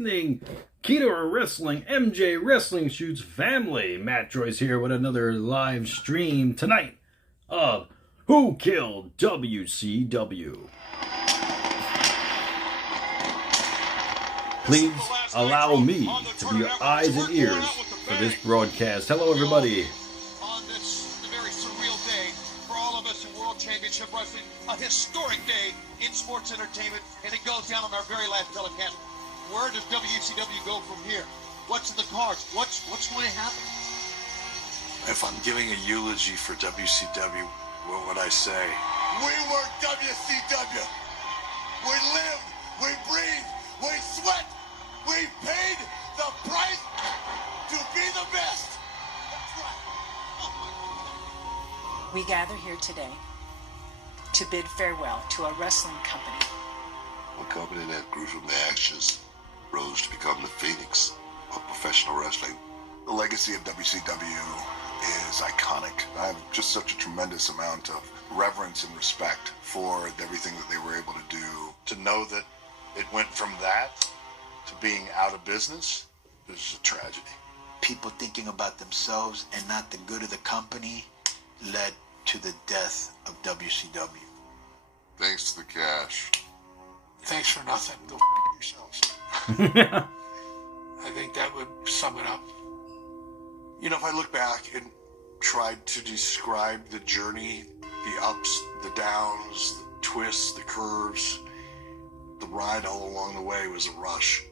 evening, Keto Wrestling, MJ Wrestling Shoots family. MATTROISE here with another live stream tonight of Who Killed WCW. Please allow me to be your eyes and ears for this broadcast. Hello, everybody. On this very surreal day for all of us in World Championship Wrestling, a historic day in sports entertainment, and it goes down on our very last telecast. Where does WCW go from here? What's in the cards? What's going to happen? If I'm giving a eulogy for WCW, what would I say? We were WCW. We lived, we breathed, we sweat, we paid the price to be the best. That's right. We gather here today to bid farewell to a wrestling company. A company that grew from the ashes rose to become the phoenix of professional wrestling. The legacy of WCW is iconic. I have just such a tremendous amount of reverence and respect for everything that they were able to do. To know that it went from that to being out of business is a tragedy. People thinking about themselves and not the good of the company led to the death of WCW. Thanks to the cash. Thanks for nothing. Go yourselves. I think that would sum it up. You know, if I look back and tried to describe the journey, the ups, the downs, the twists, the curves, the ride all along the way was a rush.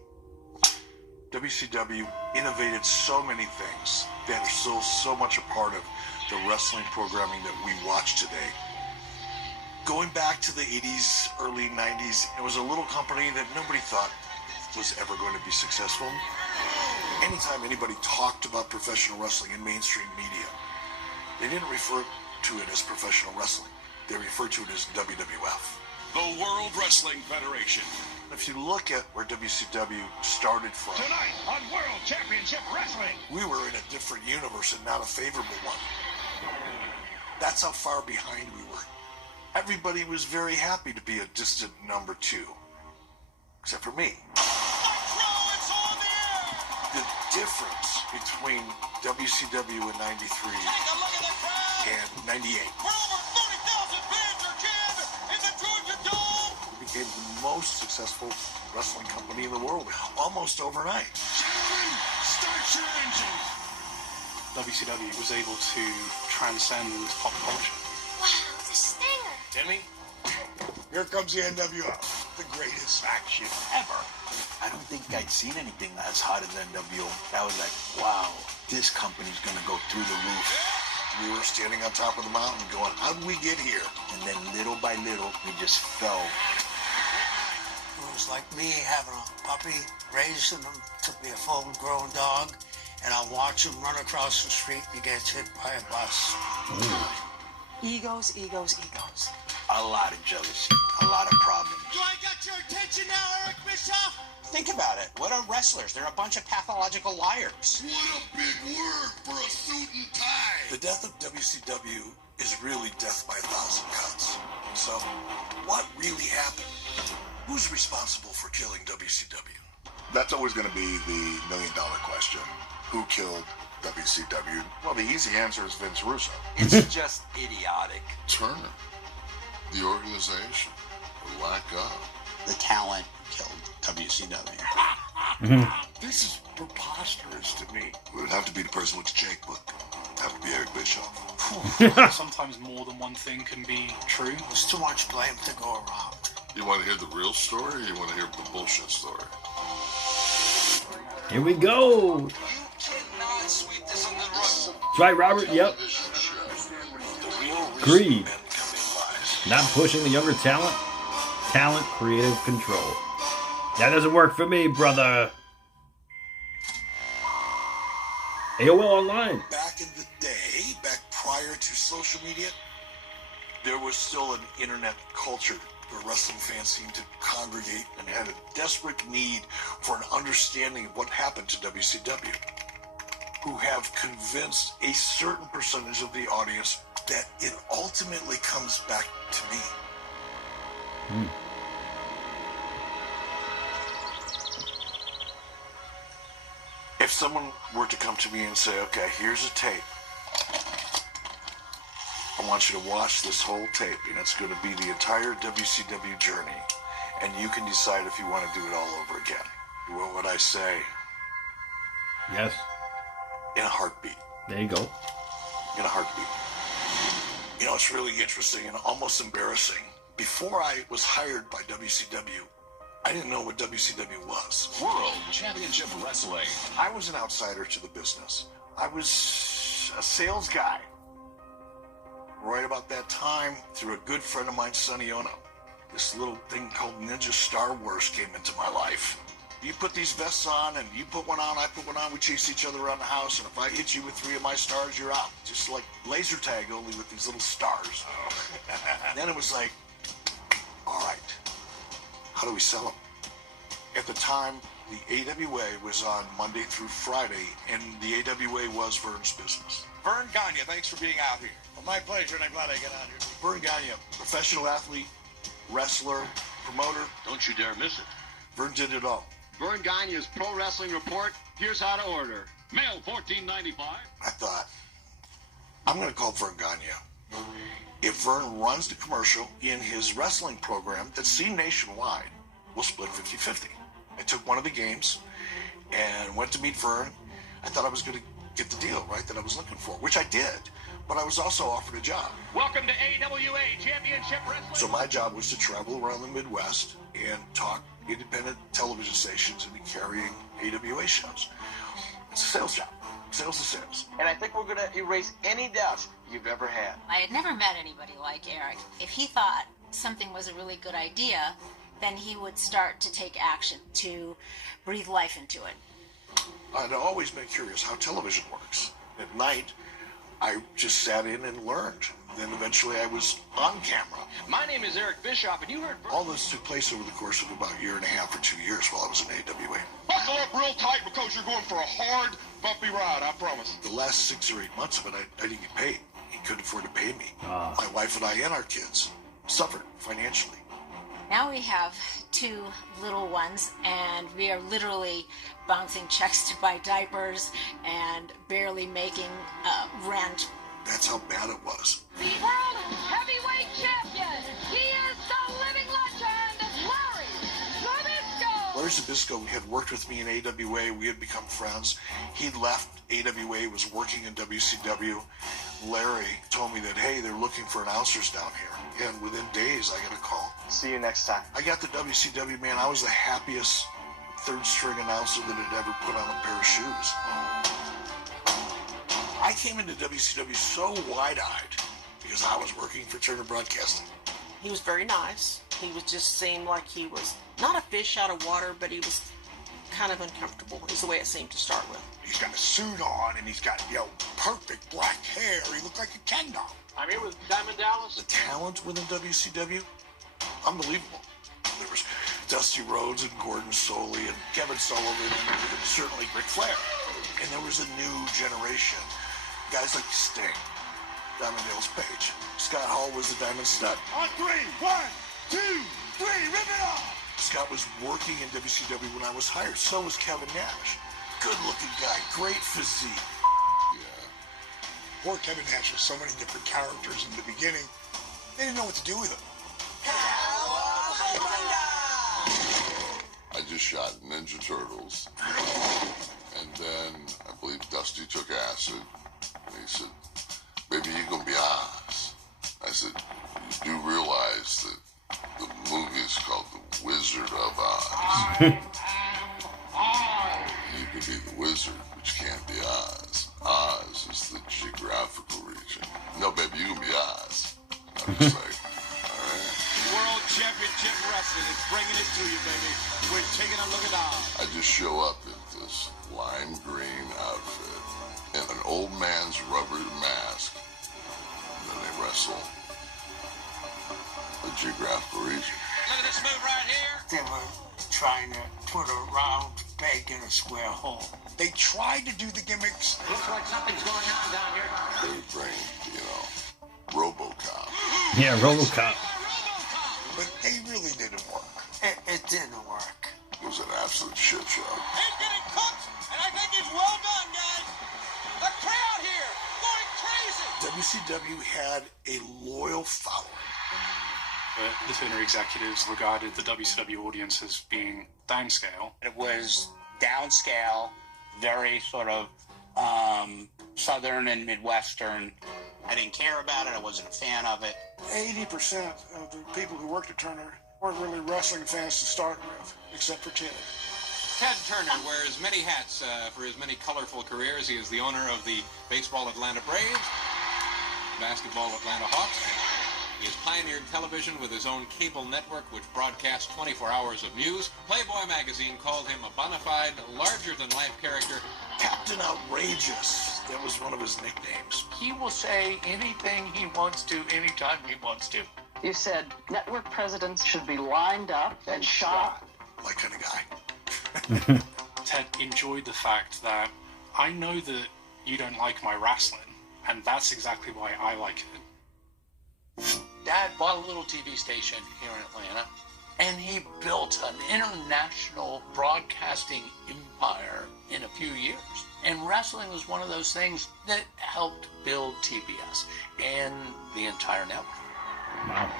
WCW innovated so many things that are still so much a part of the wrestling programming that we watch today. Going back to the 80s, early 90s, it was a little company that nobody thought was ever going to be successful. Anytime anybody talked about professional wrestling in mainstream media, they didn't refer to it as professional wrestling. They referred to it as WWF. The World Wrestling Federation. If you look at where WCW started from, Tonight on World Championship Wrestling. we were in a different universe and not a favorable one. That's how far behind we were. Everybody was very happy to be a distant number two, except for me. Nitro, it's on the air. The difference between WCW in 93 Take a look at the crowd. and 98 Where over 30,000 fans are jammed in the Georgia Dome. became the most successful wrestling company in the world almost overnight. Gentlemen, start your engines. WCW was able to transcend pop culture. Wow, the stinger. Timmy? Here comes the NWO, the greatest faction ever. I don't think I'd seen anything as hot as NWO. I was like, wow, this company's gonna go through the roof. We were standing on top of the mountain going, how did we get here? And then little by little, we just fell. It was like me having a puppy, raising him to be a full-grown dog, and I watch him run across the street and he gets hit by a bus. Egos, egos, egos. A lot of jealousy, a lot of problems. Do I got your attention now, Eric Bischoff? Think about it. What are wrestlers? They're a bunch of pathological liars. What a big word for a suit and tie. The death of WCW is really death by 1,000 cuts. So, what really happened? Who's responsible for killing WCW? That's always going to be the million-dollar question. Who killed WCW? Well, the easy answer is Vince Russo. It's just idiotic. Turner. The organization. The lack of. The talent killed WCW. This is preposterous to me. It would have to be the person with the checkbook. It'd have to be Eric Bischoff. Sometimes more than one thing can be true. There's too much blame to go around. You want to hear the real story or you want to hear the bullshit story? Here we go. You cannot sweep this under the rug. That's right, Robert. Yep. The real reason Agreed. men come in lies. Not pushing the younger talent. Talent, creative control. That doesn't work for me, brother. AOL Online. Back in the day, back prior to social media, there was still an internet culture where wrestling fans seemed to congregate and had a desperate need for an understanding of what happened to WCW, who have convinced a certain percentage of the audience that it ultimately comes back to me. If someone were to come to me and say, okay, here's a tape. I want you to watch this whole tape, and it's going to be the entire WCW journey, and you can decide if you want to do it all over again. What would I say? Yes. In a heartbeat. There you go. In a heartbeat. You know, it's really interesting and almost embarrassing. Before I was hired by WCW, I didn't know what WCW was. World Championship Wrestling. I was an outsider to the business. I was a sales guy. Right about that time, through a good friend of mine, Sonny Ono, this little thing called Ninja Star Wars came into my life. You put these vests on, and you put one on, I put one on, we chase each other around the house, and if I hit you with 3 of my stars, you're out. Just like laser tag, only with these little stars. Then it was like, all right, how do we sell them? At the time, the AWA was on Monday through Friday, and the AWA was Vern's business. Vern Gagne, thanks for being out here. Well, my pleasure, and I'm glad I got out here. Vern Gagne, professional athlete, wrestler, promoter. Don't you dare miss it. Vern did it all. Vern Gagne's Pro Wrestling Report. Here's how to order. Mail $14.95. I thought, I'm going to call Vern Gagne. If Vern runs the commercial in his wrestling program that's seen nationwide, we'll split 50-50. I took one of the games and went to meet Vern. I thought I was going to get the deal, right, that I was looking for, which I did. But I was also offered a job. Welcome to AWA Championship Wrestling. So my job was to travel around the Midwest and talk independent television stations and be carrying AWA shows. It's a sales job. Sales is sales. And I think we're going to erase any doubts you've ever had. I had never met anybody like Eric. If he thought something was a really good idea, then he would start to take action, to breathe life into it. I'd always been curious how television works. At night, I just sat in and learned. Then eventually I was on camera. My name is Eric Bischoff, and you heard... All this took place over the course of about a year and a half or 2 years while I was in AWA. Buckle up real tight because you're going for a hard, bumpy ride, I promise. The last 6 or 8 months of it, I didn't get paid. He couldn't afford to pay me. My wife and I and our kids suffered financially. Now we have 2 little ones, and we are literally bouncing checks to buy diapers and barely making rent. That's how bad it was. The world heavyweight champion. He is the living legend, Larry Zbyszko. Larry Zbyszko had worked with me in AWA. We had become friends. He'd left AWA, was working in WCW. Larry told me that, hey, they're looking for announcers down here. And within days, I got a call. See you next time. I got the WCW, man. I was the happiest third-string announcer that had ever put on a pair of shoes. I came into WCW so wide-eyed because I was working for Turner Broadcasting. He was very nice. He was just seemed like he was not a fish out of water, but he was kind of uncomfortable, is the way it seemed to start with. He's got a suit on, and he's got, perfect black hair. He looked like a Ken doll. I'm here with Diamond Dallas. The talent within WCW, unbelievable. There was Dusty Rhodes and Gordon Soley and Kevin Sullivan and certainly Ric Flair. And there was a new generation. Guys like Sting, Diamond Dallas Page. Scott Hall was the Diamond Stud. On 3, 1, 2, 3, rip it off! Scott was working in WCW when I was hired. So was Kevin Nash. Good-looking guy, great physique. Yeah. Poor Kevin Nash with so many different characters in the beginning. They didn't know what to do with him. I just shot Ninja Turtles. And then I believe Dusty took acid. And he said, baby, you're going to be Oz. I said, you do realize that the movie is called The Wizard of Oz. You can be the wizard, but you can't be Oz. Oz is the geographical region. No, baby, you can be Oz. I'm just like, all right. World Championship Wrestling is bringing it to you, baby. We're taking a look at Oz. I just show up in this lime green outfit and an old man's rubber mask. And then they wrestle the geographical region. Look at this move right here. They were trying to put a round peg in a square hole. They tried to do the gimmicks. Looks like something's going on down here. They would bring, RoboCop. Yeah, RoboCop. But they really didn't work. It didn't work. It was an absolute shit show. He's getting cooked, and I think he's well WCW had a loyal following. The Turner executives regarded the WCW audience as being downscale. It was downscale, very sort of Southern and Midwestern. I didn't care about it. I wasn't a fan of it. 80% of the people who worked at Turner weren't really wrestling fans to start with, except for Ted. Ted Turner wears many hats for his many colorful careers. He is the owner of the baseball Atlanta Braves, basketball Atlanta Hawks. He has pioneered television with his own cable network, which broadcasts 24 hours of news. Playboy magazine called him a bona fide, larger-than-life character. Captain Outrageous, that was one of his nicknames. He will say anything he wants to, anytime he wants to. You said network presidents should be lined up and shot. My kind of guy. Ted enjoyed the fact that I know that you don't like my wrestling, and that's exactly why I like it. Dad bought a little TV station here in Atlanta, and he built an international broadcasting empire in a few years. And wrestling was one of those things that helped build TBS and the entire network. Wow.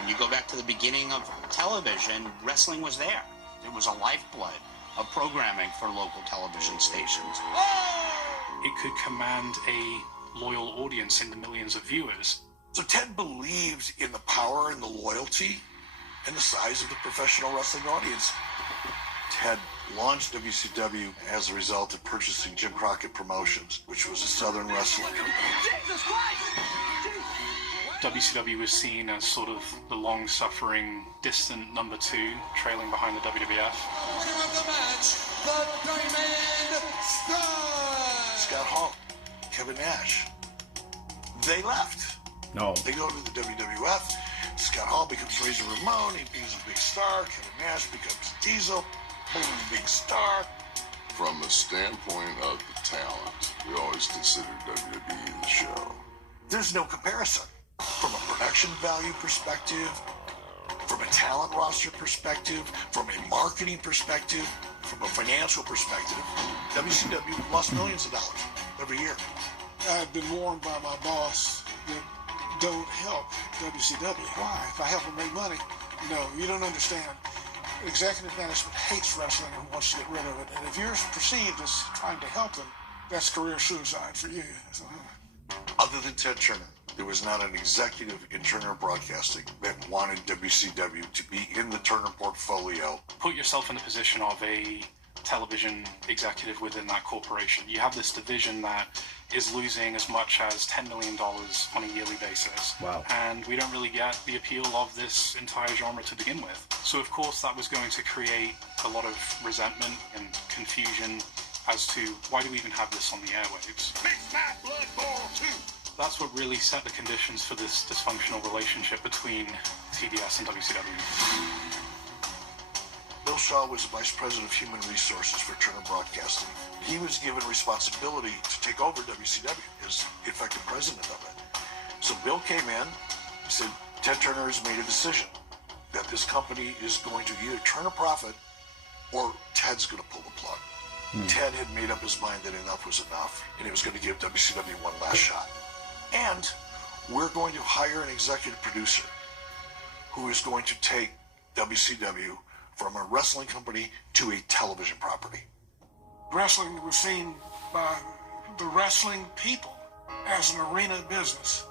When you go back to the beginning of television, wrestling was there. It was a lifeblood of programming for local television stations. It could command a loyal audience in the millions of viewers. So Ted believed in the power and the loyalty and the size of the professional wrestling audience. Ted launched WCW as a result of purchasing Jim Crockett Promotions, which was a Southern wrestling company. Jesus Christ! WCW was seen as sort of the long-suffering, distant number two, trailing behind the WWF. Winner of the match, the Diamond Star! Scott Hall, Kevin Nash. They left. No. They go to the WWF. Scott Hall becomes Razor Ramon. He becomes a big star. Kevin Nash becomes Diesel. Boom, big star. From the standpoint of the talent, we always considered WWE the show. There's no comparison. From a production value perspective, from a talent roster perspective, from a marketing perspective, from a financial perspective, WCW lost millions of dollars every year. I've been warned by my boss that don't help WCW. Why? If I help them make money? No, you don't understand. Executive management hates wrestling and wants to get rid of it. And if you're perceived as trying to help them, that's career suicide for you. So, Other than Ted Turner, there was not an executive in Turner Broadcasting that wanted WCW to be in the Turner portfolio. Put yourself in the position of a television executive within that corporation. You have this division that is losing as much as $10 million on a yearly basis. Wow. And we don't really get the appeal of this entire genre to begin with. So of course that was going to create a lot of resentment and confusion as to why do we even have this on the airwaves. Makes my blood boil too. That's what really set the conditions for this dysfunctional relationship between TBS and WCW. Bill Shaw was the Vice President of Human Resources for Turner Broadcasting. He was given responsibility to take over WCW as effective president of it. So Bill came in, he said, Ted Turner has made a decision that this company is going to either turn a profit or Ted's going to pull the plug. Ted had made up his mind that enough was enough, and he was going to give WCW one last shot. And we're going to hire an executive producer who is going to take WCW from a wrestling company to a television property. wrestling was seen by the wrestling people as an arena business.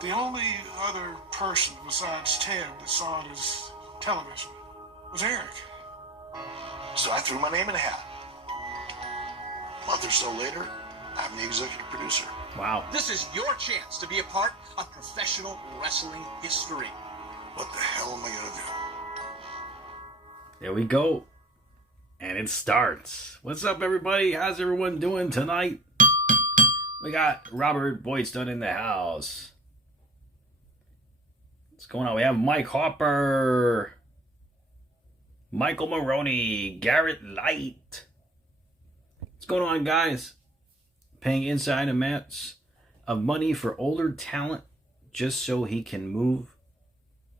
The only other person besides Ted that saw it as television was Eric. So I threw my name in a hat. A month or so later, I'm the executive producer. Wow. This is your chance to be a part of professional wrestling history. What the hell am I going to do? There we go. And it starts. What's up, everybody? How's everyone doing tonight? We got Robert Boydston in the house. What's going on? We have Mike Hopper, Michael Maroney, Garrett Light. What's going on, guys? Paying inside amounts of money for older talent just so he can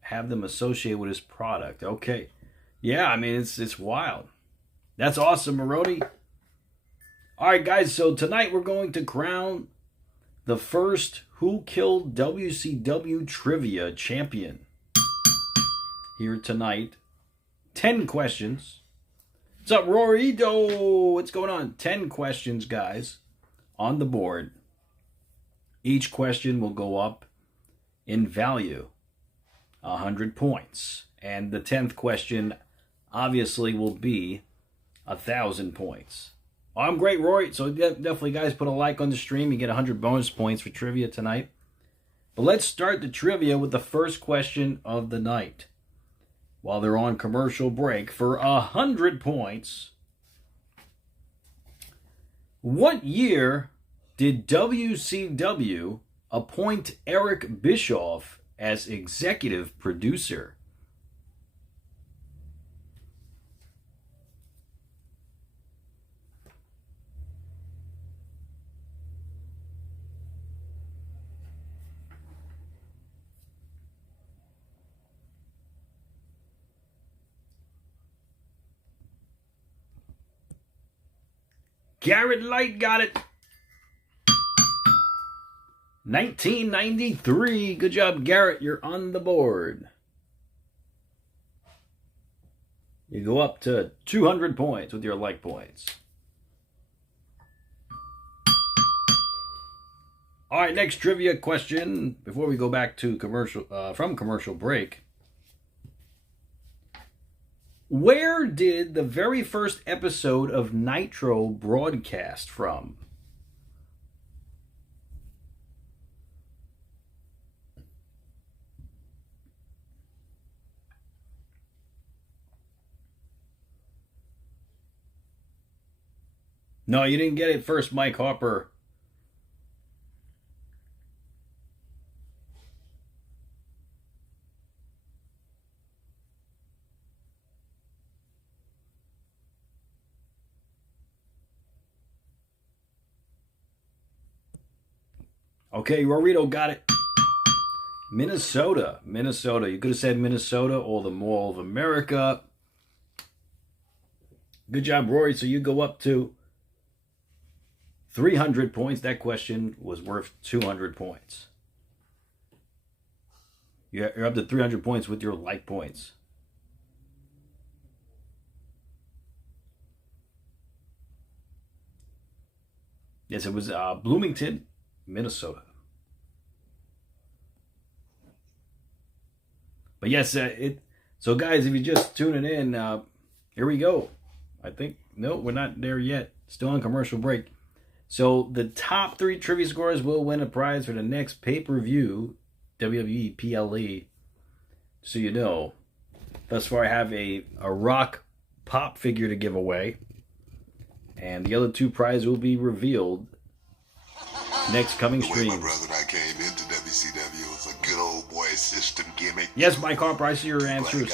have them associated with his product. Okay. Yeah, I mean, it's wild. That's awesome, Maroney. All right, guys, so tonight we're going to crown the first Who Killed WCW Trivia champion here tonight. 10 questions. What's up, Rorito? What's going on? 10 questions, guys, on the board. Each question will go up in value, 100 points. And the 10th question, obviously, will be 1,000 points. I'm great, Roy. So definitely, guys, put a like on the stream. You get 100 bonus points for trivia tonight. But let's start the trivia with the first question of the night. While they're on commercial break for 100 points. What year did WCW appoint Eric Bischoff as executive producer? Garrett Light got it. 1993. Good job, Garrett. You're on the board. You go up to 200 points with your like points. All right, next trivia question. Before we go back to from commercial break. Where did the very first episode of Nitro broadcast from? No, you didn't get it first, Mike Harper. Okay, Rorito got it. Minnesota. Minnesota. You could have said Minnesota or the Mall of America. Good job, Rory. So you go up to 300 points. That question was worth 200 points. You're up to 300 points with your like points. Yes, it was Bloomington, Minnesota. But yes, so guys, if you're just tuning in, here we go. I think, no, we're not there yet. Still on commercial break. So the top 3 trivia scorers will win a prize for the next pay-per-view, WWE PLE. So you know, thus far I have a Rock pop figure to give away. And the other 2 prizes will be revealed next coming stream. My brother and I came into WCW with a good old boy system gimmick. Yes, Mike Harper, I see your answers.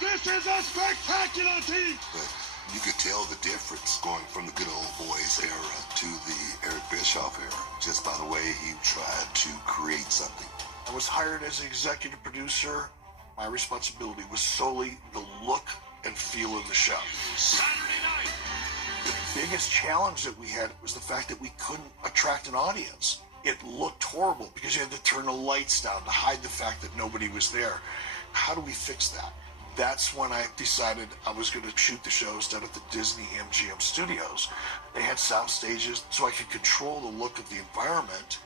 This is a spectacular team! But you could tell the difference going from the good old boys era to the Eric Bischoff era, just by the way he tried to create something. I was hired as an executive producer. My responsibility was solely the look and feel of the show. Saturday night! The biggest challenge that we had was the fact that we couldn't attract an audience. It looked horrible because you had to turn the lights down to hide the fact that nobody was there. How do we fix that? That's when I decided I was going to shoot the shows down at the Disney MGM studios. They had sound stages so I could control the look of the environment.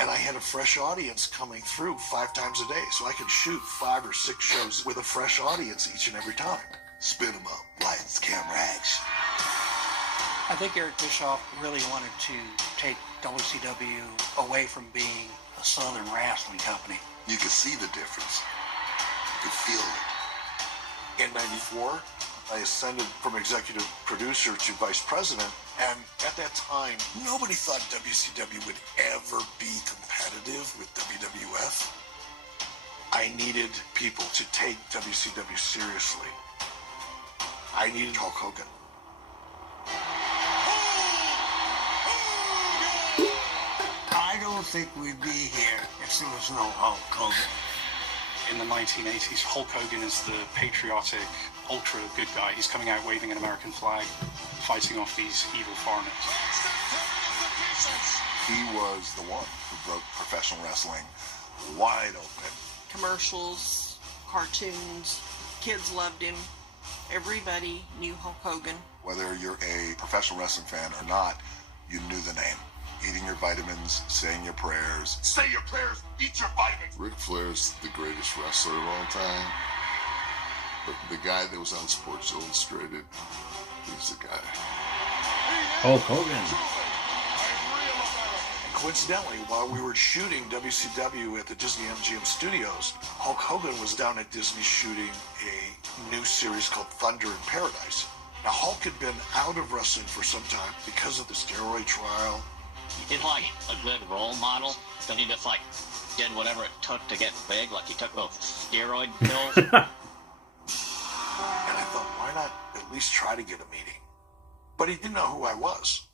And I had a fresh audience coming through 5 times a day. So I could shoot 5 or 6 shows with a fresh audience each and every time. Spin them up, lights, camera, action. I think Eric Bischoff really wanted to take WCW away from being a Southern wrestling company. You could see the difference. You could feel it. In '94, I ascended from executive producer to vice president, and at that time, nobody thought WCW would ever be competitive with WWF. I needed people to take WCW seriously. I needed Hulk Hogan. I don't think we'd be here if there was no Hulk Hogan. In the 1980s, Hulk Hogan is the patriotic, ultra good guy. He's coming out waving an American flag, fighting off these evil foreigners. He was the one who broke professional wrestling wide open. Commercials, cartoons, kids loved him. Everybody knew Hulk Hogan. Whether you're a professional wrestling fan or not, you knew the name. Eating your vitamins, saying your prayers. Say your prayers, eat your vitamins. Ric Flair's the greatest wrestler of all time. But the guy that was on Sports Illustrated, he's the guy. Hulk Hogan. Coincidentally, while we were shooting WCW at the Disney MGM studios, Hulk Hogan was down at Disney shooting a new series called Thunder in Paradise. Now, Hulk had been out of wrestling for some time because of the steroid trial. He did like a good role model, then he just like did whatever it took to get big, like he took those steroid pills. And I thought, why not at least try to get a meeting? But he didn't know who I was.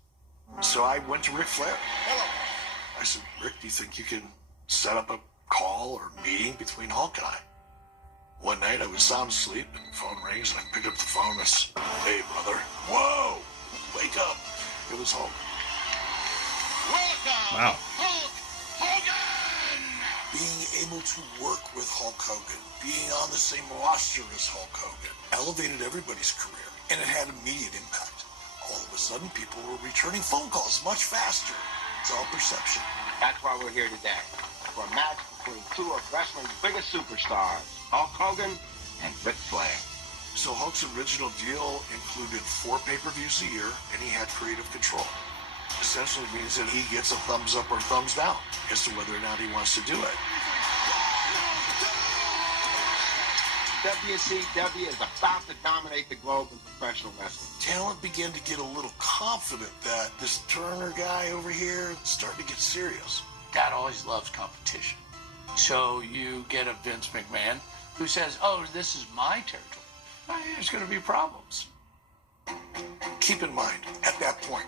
So I went to Ric Flair. Hello. I said, Rick, do you think you can set up a call or meeting between Hulk and I? One night I was sound asleep and the phone rings and I picked up the phone and I said, hey, brother. Whoa! Wake up. It was Hulk. Welcome, Wow. Hulk Hogan! Being able to work with Hulk Hogan, being on the same roster as Hulk Hogan, elevated everybody's career, and it had immediate impact. All of a sudden, people were returning phone calls much faster. It's all perception. That's why we're here today, for a match between two of wrestling's biggest superstars, Hulk Hogan and Ric Flair. So Hulk's original deal included 4 pay-per-views a year, and he had creative control. Essentially means that he gets a thumbs up or thumbs down as to whether or not he wants to do it. WCW is about to dominate the globe in professional wrestling. Talent began to get a little confident that this Turner guy over here is starting to get serious. Dad always loves competition. So you get a Vince McMahon who says, oh, this is my territory. There's going to be problems. Keep in mind, at that point,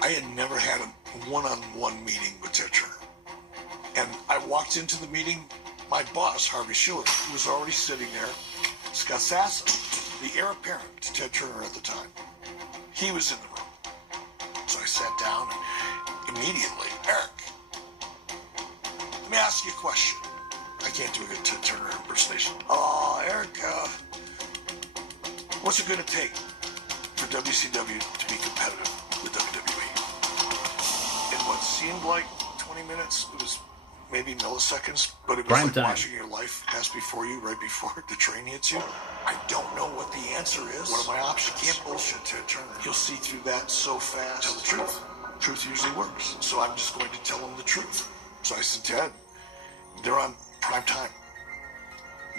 I had never had a one-on-one meeting with Ted Turner. And I walked into the meeting, my boss, Harvey Schiller, was already sitting there. Scott Sasso, the heir apparent to Ted Turner at the time, he was in the room. So I sat down and immediately, Eric, let me ask you a question. I can't do a good Ted Turner impersonation. Oh, Eric, what's it going to take for WCW to be competitive with WWE? In what seemed like 20 minutes, it was maybe milliseconds, but it was Prime like time. watching your life pass before you right before the train hits you. I don't know what the answer is. What are my options? Can't bullshit Ted Turner. He'll see through that so fast. Tell the truth. Truth usually works. So I'm just going to tell him the truth. So I said, Ted, they're on prime time.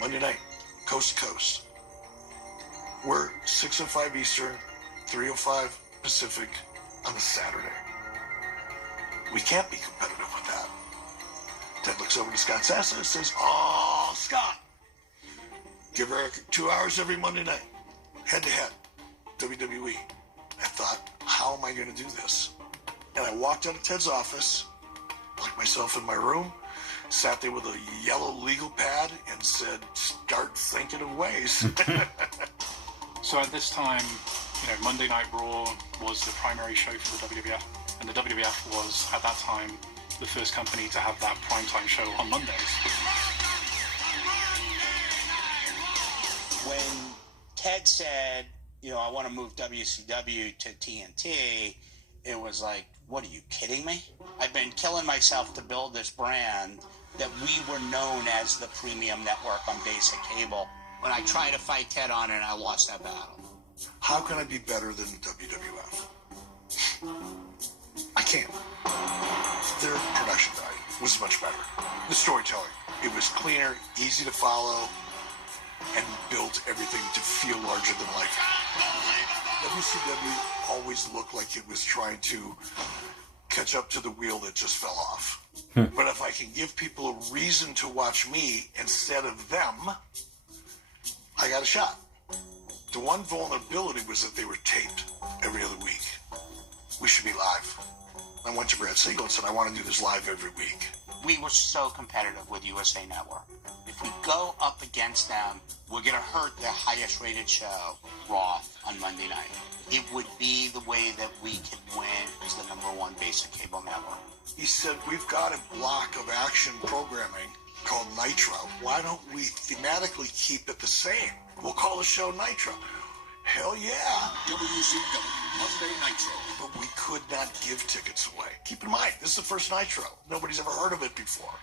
Monday night, coast to coast. We're 6:05 Eastern, 3:05 Pacific on a Saturday. We can't be competitive with that. Ted looks over to Scott Sasso and says, oh, Scott, give Eric 2 hours every Monday night, head-to-head, WWE. I thought, how am I going to do this? And I walked out of Ted's office, locked myself in my room, sat there with a yellow legal pad, and said, start thinking of ways. So at this time, Monday Night Raw was the primary show for the WWF, and the WWF was, at that time, the first company to have that primetime show on Mondays. When Ted said, I want to move WCW to TNT, it was like, what, are you kidding me? I've been killing myself to build this brand that we were known as the premium network on basic cable. When I tried to fight Ted on it, I lost that battle. How can I be better than the WWF? I can't. Their production value was much better. The storytelling, it was cleaner, easy to follow, and built everything to feel larger than life. WCW always looked like it was trying to catch up to the wheel that just fell off. But if I can give people a reason to watch me instead of them, I got a shot. The one vulnerability was that they were taped every other week. We should be live. I went to Brad Siegel and said, I want to do this live every week. We were so competitive with USA Network. If we go up against them, we're going to hurt their highest rated show, Raw, on Monday night. It would be the way that we could win as the #1 basic cable network. He said, we've got a block of action programming called Nitro. Why don't we thematically keep it the same? We'll call the show Nitro. Hell yeah. WCW, Monday Nitro. But we could not give tickets away. Keep in mind, this is the first Nitro. Nobody's ever heard of it before.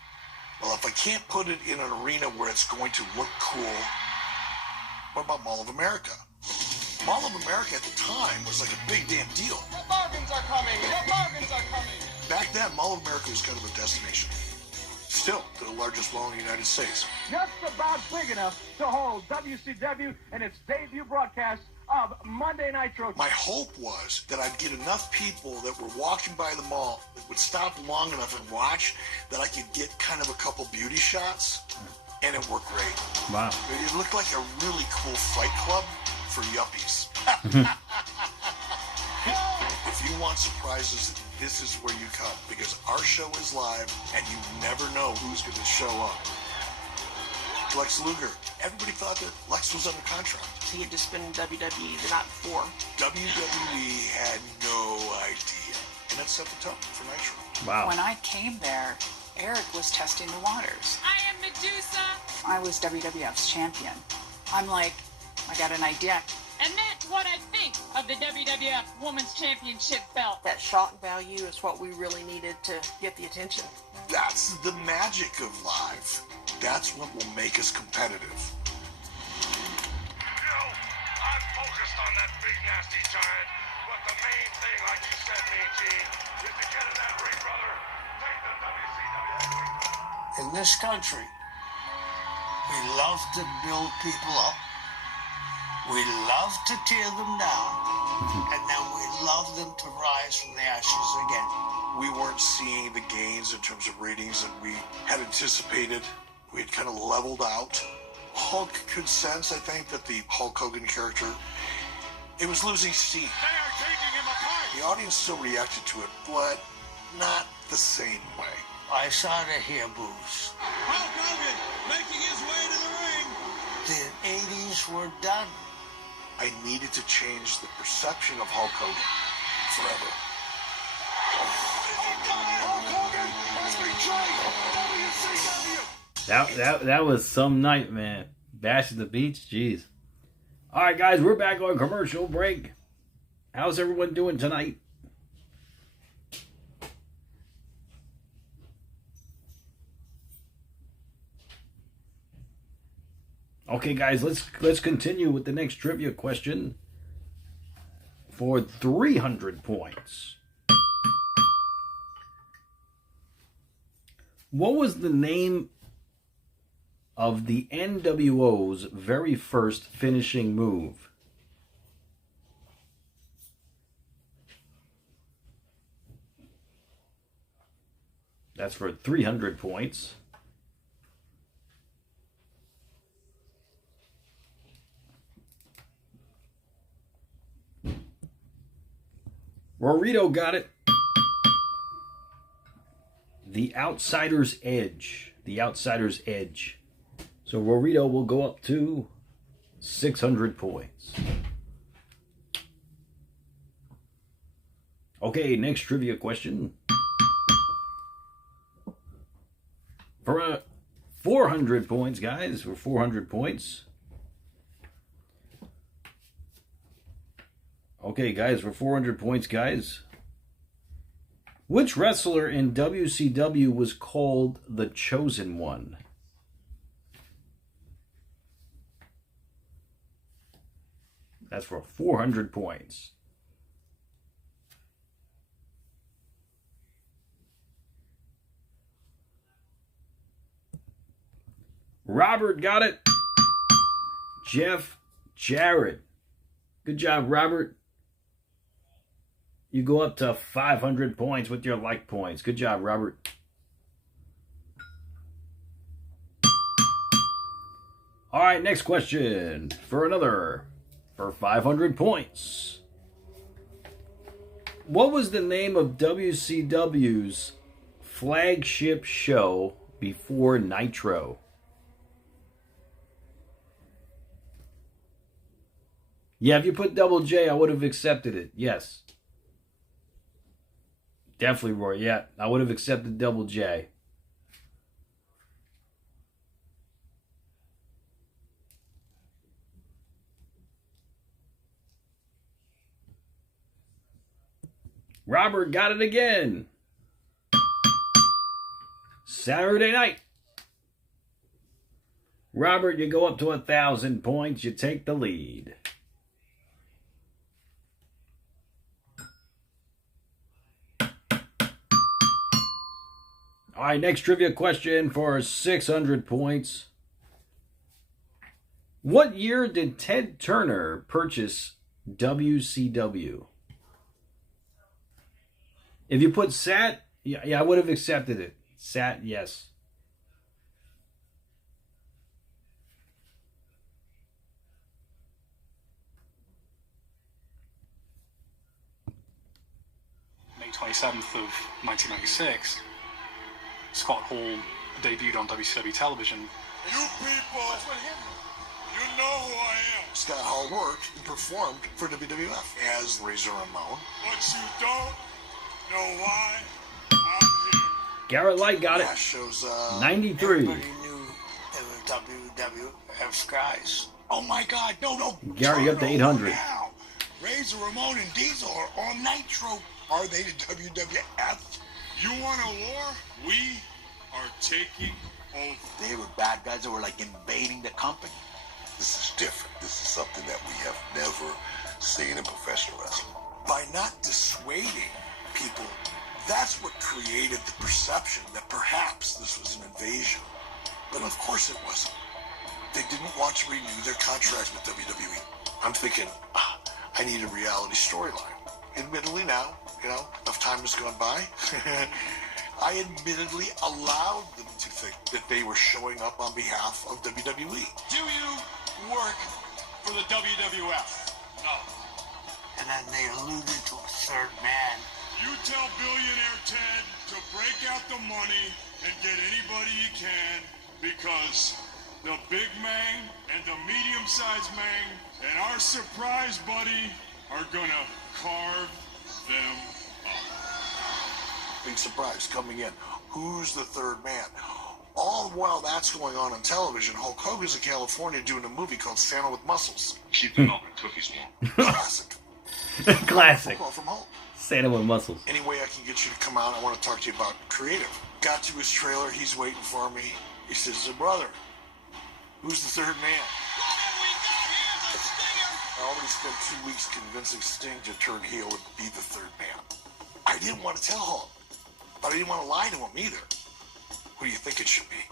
Well, if I can't put it in an arena where it's going to look cool, what about Mall of America? Mall of America at the time was like a big damn deal. The bargains are coming! The bargains are coming! Back then, Mall of America was kind of a destination. Still, the largest mall in the United States. Just about big enough to hold WCW and its debut broadcast of Monday Nitro. My hope was that I'd get enough people that were walking by the mall that would stop long enough and watch that I could get kind of a couple beauty shots, and it worked great. Wow. It looked like a really cool fight club for yuppies. If you want surprises, this is where you come, because our show is live and you never know who's going to show up. Lex Luger. Everybody thought that Lex was under contract. He had just been in WWE the night before. WWE had no idea. And that set the tone for Nitro. Wow. When I came there, Eric was testing the waters. I am Medusa. I was WWF's champion. I'm like, I got an idea. And that's what I think of the WWF Women's Championship belt. That shock value is what we really needed to get the attention. That's the magic of live. That's what will make us competitive. I'm focused on that big nasty giant, but the main thing, like you said, Mean Gene, is to get in that ring, brother. Take the WCW. In this country, we love to build people up. We love to tear them down, and then we love them to rise from the ashes again. We weren't seeing the gains in terms of ratings that we had anticipated. We had kind of leveled out. Hulk could sense, I think, that the Hulk Hogan character, it was losing steam. They are taking him apart. The audience still reacted to it, but not the same way. I started to hear boos. Hulk Hogan making his way to the ring. The 80s were done. I needed to change the perception of Hulk Hogan forever. That was some night, man. Bash at the Beach, jeez. All right, guys, we're back on commercial break. How's everyone doing tonight? Okay, guys, let's continue with the next trivia question for 300 points. What was the name of the NWO's very first finishing move? That's for 300 points. Rorito got it. The Outsider's Edge. The Outsider's Edge. So Rorito will go up to 600 points. Okay, next trivia question. For 400 points, guys. For 400 points. Okay, guys, for 400 points, guys. Which wrestler in WCW was called the Chosen One? That's for 400 points. Robert got it. Jeff Jarrett. Good job, Robert. You go up to 500 points with your like points. Good job, Robert. All right, next question for 500 points. What was the name of WCW's flagship show before Nitro? Yeah, if you put Double J, I would have accepted it. Yes. Definitely, Roy. Yeah, I would have accepted Double J. Robert got it again. Saturday night. Robert, you go up to 1,000 points. You take the lead. All right, next trivia question for 600 points. What year did Ted Turner purchase WCW? If you put Sat, yeah, I would have accepted it. Sat, yes. May 27th of 1996, Scott Hall debuted on WCW television. You people, you know who I am. Scott Hall worked and performed for WWF as Razor Ramon. But you don't know why. Garrett Light got it. Shows 93. Everybody knew they were WWF guys. Oh my God, no. Gary up to 800. Now. Razor Ramon and Diesel are on Nitro. Are they the WWF? You want a war? We are taking over. They were bad guys that were like invading the company. This is different. This is something that we have never seen in professional wrestling. By not dissuading people, that's what created the perception that perhaps this was an invasion. But of course it wasn't. They didn't want to renew their contract with WWE. I'm thinking, I need a reality storyline. Admittedly now, enough time has gone by. I admittedly allowed them to think that they were showing up on behalf of WWE. Do you work for the WWF? No. And then they alluded to a third man. You tell billionaire Ted to break out the money and get anybody he can, because the big man and the medium-sized man and our surprise buddy are gonna carve them up. Big surprise coming in. Who's the third man? All while that's going on television, Hulk Hogan's in California doing a movie called Santa with Muscles. Keep the milk and cookies warm. Classic. Classic. Well, from Hulk. Santa with muscles. Any way I can get you to come out, I want to talk to you about creative. Got to his trailer, he's waiting for me. He says, brother, who's the third man? I already spent 2 weeks convincing Sting to turn heel and be the third man. I didn't want to tell Hulk, but I didn't want to lie to him either. Who do you think it should be?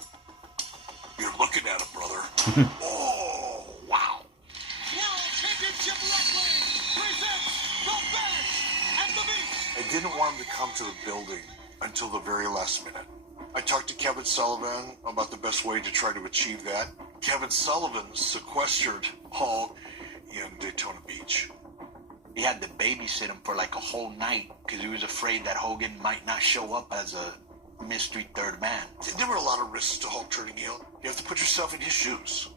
You're looking at him, brother. Oh, wow. World Championship Wrestling presents the Bash at the Beach. I didn't want him to come to the building until the very last minute. I talked to Kevin Sullivan about the best way to try to achieve that. Kevin Sullivan sequestered Hulk in Daytona Beach. He had to babysit him for like a whole night because he was afraid that Hogan might not show up as a mystery third man. There were a lot of risks to Hulk turning heel. You have to put yourself in his shoes.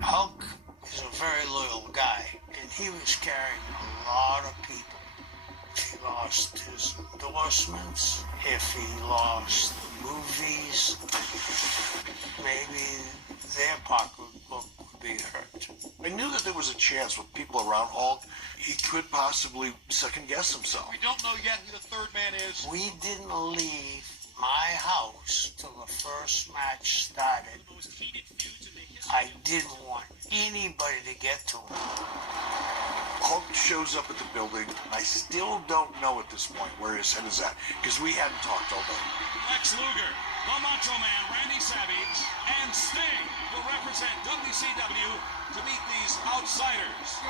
Hulk is a very loyal guy, and he was carrying a lot of people. If he lost his endorsements, if he lost the movies, maybe their pocketbook would be hurt. I knew that there was a chance with people around Hulk, he could possibly second guess himself. We don't know yet who the third man is. We didn't leave my house till the first match started. I didn't want anybody to get to him. Hulk shows up at the building. I still don't know at this point where his head is at, because we hadn't talked all day. Lex Luger, the Macho Man, Randy Savage, and Sting will represent WCW to meet these outsiders.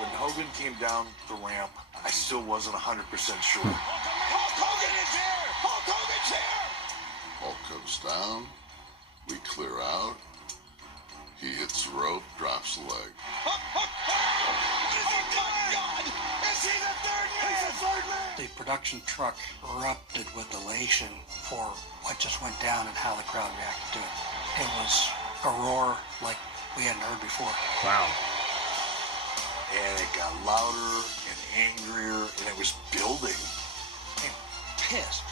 When Hogan came down the ramp, I still wasn't 100% sure. Hulk Hogan is here! Hulk Hogan's here! Hulk comes down. We clear out. He hits the rope, drops the leg. What is he doing? God! Is he the third man? He's the third man! They production truck erupted with elation for what just went down and how the crowd reacted to it. It was a roar like we hadn't heard before. Wow. And it got louder and angrier, and it was building. And pissed.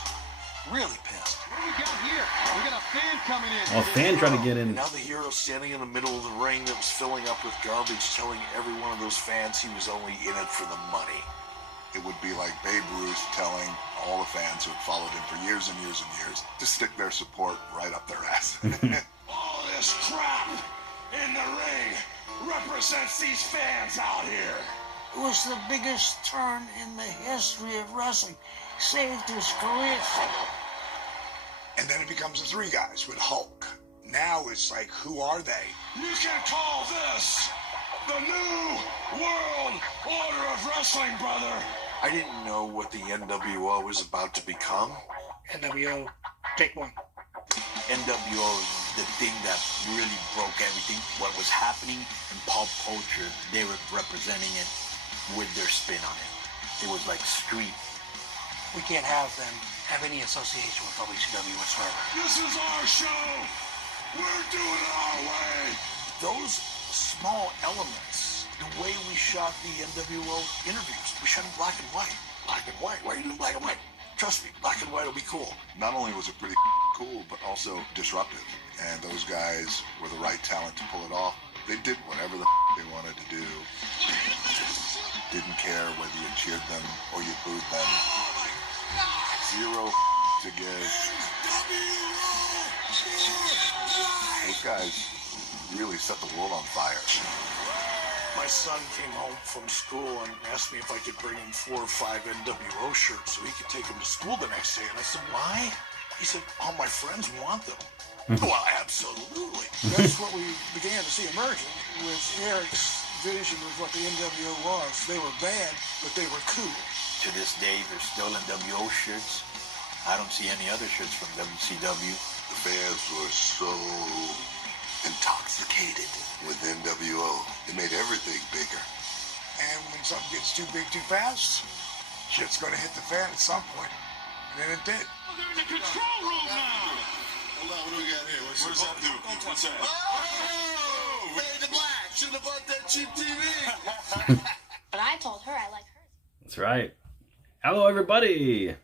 Really pissed. What do we got here? We got a fan coming in. Oh, a fan trying to get in. And now the hero standing in the middle of the ring that was filling up with garbage, telling every one of those fans he was only in it for the money. It would be like Babe Ruth telling all the fans who had followed him for years and years and years to stick their support right up their ass. All this crap in the ring represents these fans out here. It was the biggest turn in the history of wrestling. Saved his career. And then it becomes the three guys with Hulk. Now it's like, who are they? You can call this the New World Order of Wrestling, brother. I didn't know what the NWO was about to become. NWO, take one. NWO is the thing that really broke everything. What was happening in pop culture, they were representing it with their spin on it. It was like street. We can't have them have any association with WCW whatsoever. This is our show. We're doing it our way. Those small elements, the way we shot the NWO interviews, we shot in black and white. Black and white. Why are you doing black and white? Trust me, black and white will be cool. Not only was it pretty cool, but also disruptive. And those guys were the right talent to pull it off. They did whatever the they wanted to do. Didn't care whether you cheered them or you booed them. Zero to give. Those guys really set the world on fire. My son came home from school and asked me if I could bring him 4 or 5 NWO shirts so he could take them to school the next day. And I said, why? He said, all my friends want them. Well, absolutely. That's what we began to see emerging with Eric's vision of what the NWO was. They were bad, but they were cool. To this day, there's still NWO shirts. I don't see any other shirts from WCW. The fans were so intoxicated with NWO. It made everything bigger. And when something gets too big too fast, shit's going to hit the fan at some point. And then it did. They're in the control room now. Hold on, what do we got here? What does that do? What's that? Oh! Fade to black. Should have bought that cheap TV. But I told her I like hers. That's right. Hello, everybody.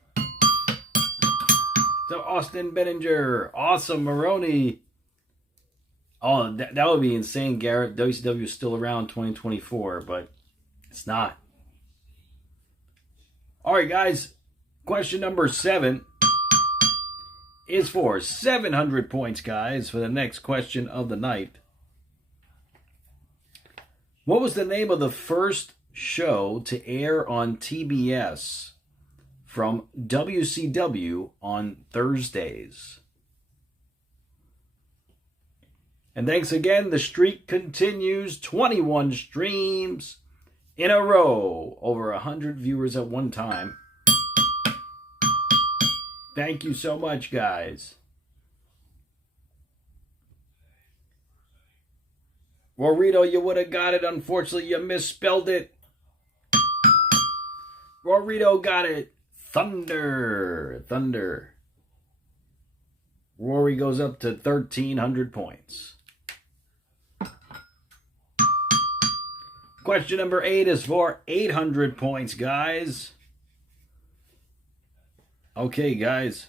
So, Austin Benninger, Awesome Maroney. Oh, that would be insane, Garrett. WCW is still around 2024, but it's not. All right, guys. Question number 7 is for 700 points, guys, for the next question of the night. What was the name of the first show to air on TBS from WCW on Thursdays? And thanks again. The streak continues. 21 streams in a row. Over 100 viewers at one time. Thank you so much, guys. Rorito, you would have got it. Unfortunately, you misspelled it. Rorito got it. Thunder. Thunder. Rory goes up to 1,300 points. Question number 8 is for 800 points, guys. Okay, guys.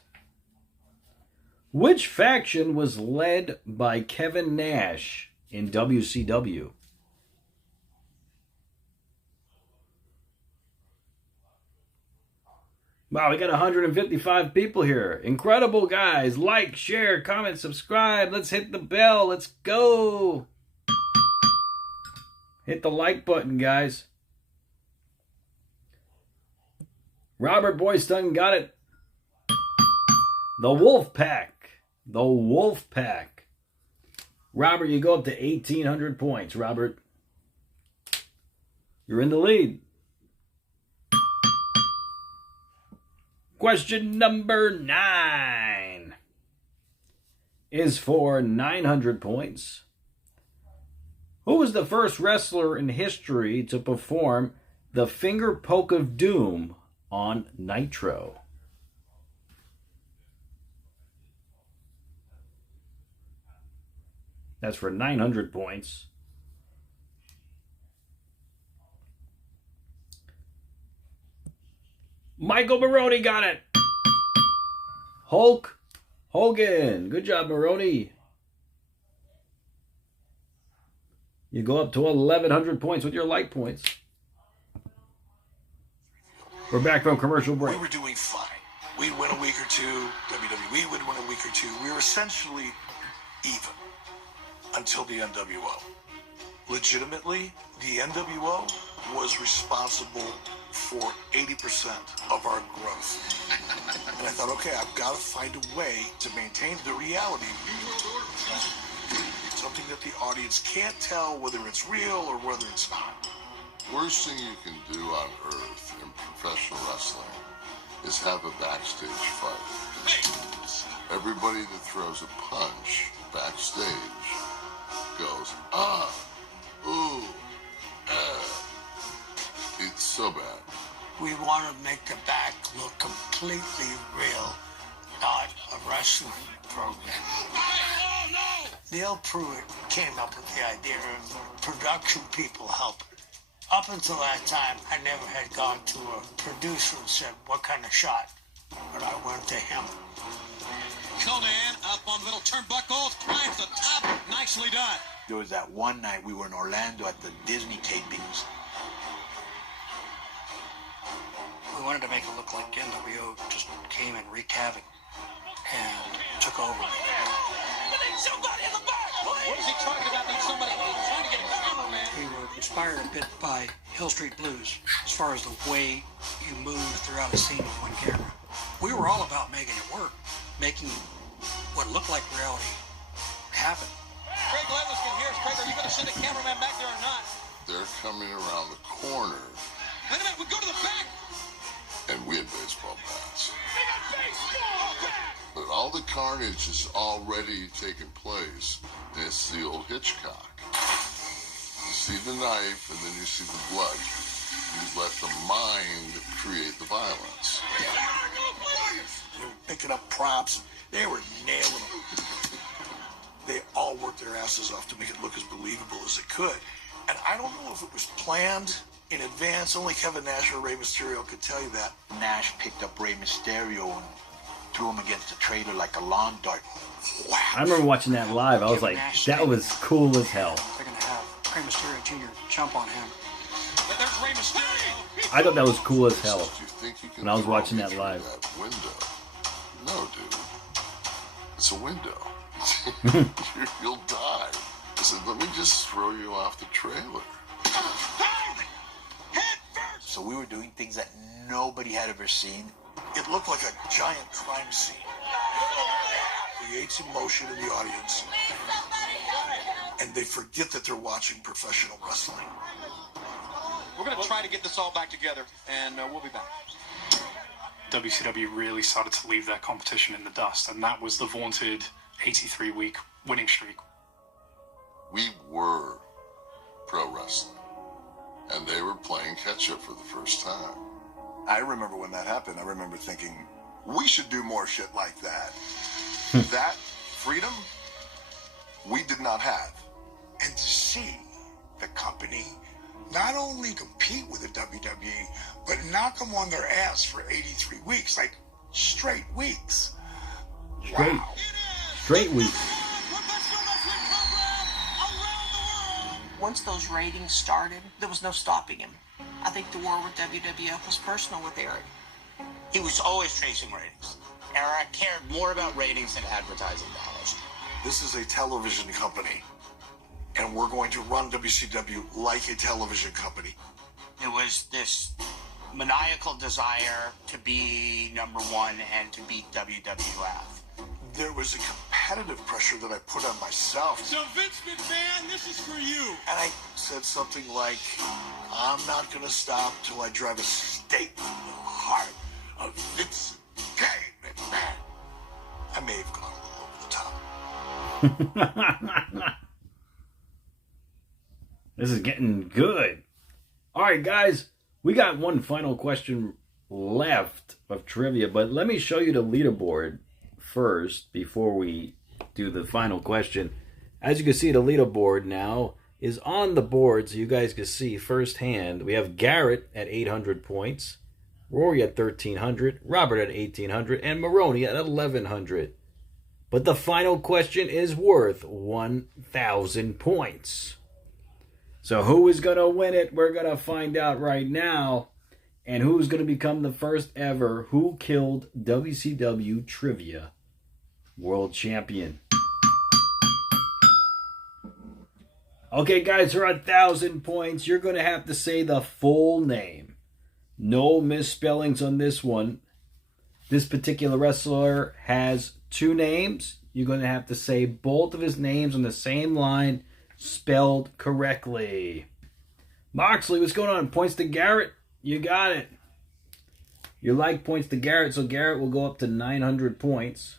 Which faction was led by Kevin Nash in WCW? Wow, we got 155 people here. Incredible, guys. Like, share, comment, subscribe. Let's hit the bell. Let's go. Hit the like button, guys. Robert Boyston got it. The Wolf Pack. The Wolf Pack. Robert, you go up to 1,800 points, Robert. You're in the lead. Question number 9 is for 900 points. Who was the first wrestler in history to perform the finger poke of doom on Nitro. That's for 900 points. Michael Maroney got it. Hulk Hogan. Good job, Maroney. You go up to 1,100 points with your like points. We're back from commercial break. We were doing fine. We'd win a week or two. WWE would win a week or two. We were essentially even until the NWO. Legitimately, the NWO was responsible for 80% of our growth. And I thought, okay, I've got to find a way to maintain the reality. Something that the audience can't tell whether it's real or whether it's not. Worst thing you can do on earth in professional wrestling is have a backstage fight. Everybody that throws a punch backstage goes, ah, ooh, it's so bad. We want to make the back look completely real, not a wrestling program. Neil Pruitt came up with the idea of production people helping. Up until that time, I never had gone to a producer and said, what kind of shot? But I went to him. Conan up on the middle turnbuckle, climbs the top. Nicely done. There was that one night we were in Orlando at the Disney tapings. We wanted to make it look like NWO just came and wreaked havoc and took over. Somebody in the back, please. What is he talking about? Need somebody. He's trying to get a cameraman. We were inspired a bit by Hill Street Blues as far as the way you move throughout a scene with one camera. We were all about making it work, making what looked like reality happen. Craig Levis can hear us. Craig, are you going to send a cameraman back there or not? They're coming around the corner. Wait a minute, we go to the back. And we had baseball bats. We got baseball bats. But all the carnage is already taking place. And it's the old Hitchcock. You see the knife and then you see the blood. You let the mind create the violence. They were picking up props. They were nailing them. They all worked their asses off to make it look as believable as they could. And I don't know if it was planned in advance. Only Kevin Nash or Rey Mysterio could tell you that. Nash picked up Rey Mysterio and threw him against the trailer like a lawn dart. Wow. I remember watching that live. I was like, that was cool as hell. They're going to have Rey Mysterio Jr. jump on him. There's Rey Mysterio. I thought that was cool as hell You think you can when I was throw watching me that through live. that window. No, dude. It's a window. You'll die. I said, let me just throw you off the trailer. So we were doing things that nobody had ever seen. It looked like a giant crime scene. Creates emotion in the audience. And they forget that they're watching professional wrestling. We're going to try to get this all back together, and we'll be back. WCW really started to leave their competition in the dust, and that was the vaunted 83-week winning streak. We were pro wrestling, and they were playing catch-up for the first time. I remember when that happened. I remember thinking, we should do more shit like that. That freedom, we did not have. And to see the company not only compete with the WWE, but knock them on their ass for 83 weeks, like straight weeks. Straight weeks. Once those ratings started, there was no stopping him. I think the war with WWF was personal with Eric. He was always chasing ratings. Eric cared more about ratings than advertising dollars. This is a television company, and we're going to run WCW like a television company. It was this maniacal desire to be number one and to beat WWF. There was a competitive pressure that I put on myself. So Vince McMahon, this is for you. And I said something like, I'm not going to stop till I drive a stake through the heart of Vince K. McMahon. I may have gone a little over the top. This is getting good. All right, guys, we got one final question left of trivia, but let me show you the leaderboard first before we do the final question. As you can see, the leaderboard now is on the board, so you guys can see firsthand. We have Garrett at 800 points, Rory at 1,300, Robert at 1,800, and Maroney at 1,100. But the final question is worth 1,000 points. So who is going to win it? We're going to find out right now. And who's going to become the first ever Who Killed WCW Trivia World Champion? Okay, guys, for 1,000 points, you're going to have to say the full name. No misspellings on this one. This particular wrestler has 2 names. You're going to have to say both of his names on the same line, spelled correctly. Moxley, what's going on? Points to Garrett? You got it. You like points to Garrett, so Garrett will go up to 900 points.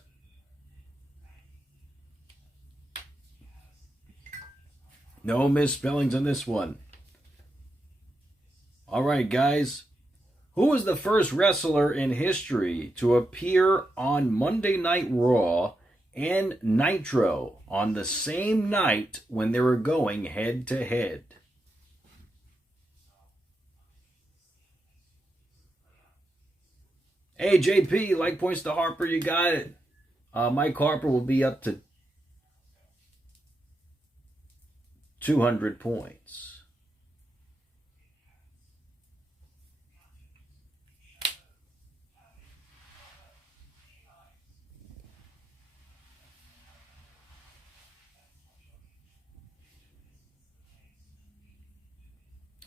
No misspellings on this one. All right, guys. Who was the first wrestler in history to appear on Monday Night Raw and Nitro on the same night when they were going head-to-head? Hey, JP, like points to Harper, you got it. Mike Harper will be up to 200 points.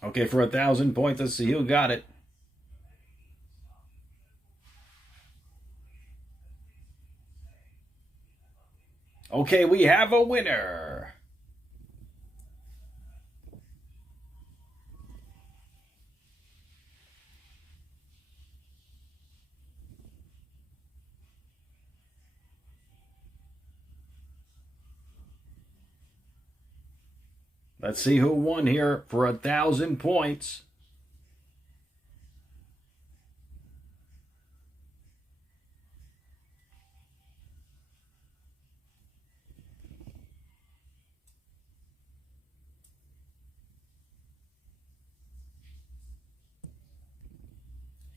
Okay, for 1,000 points, let's see who got it. Okay, we have a winner. Let's see who won here for 1,000 points.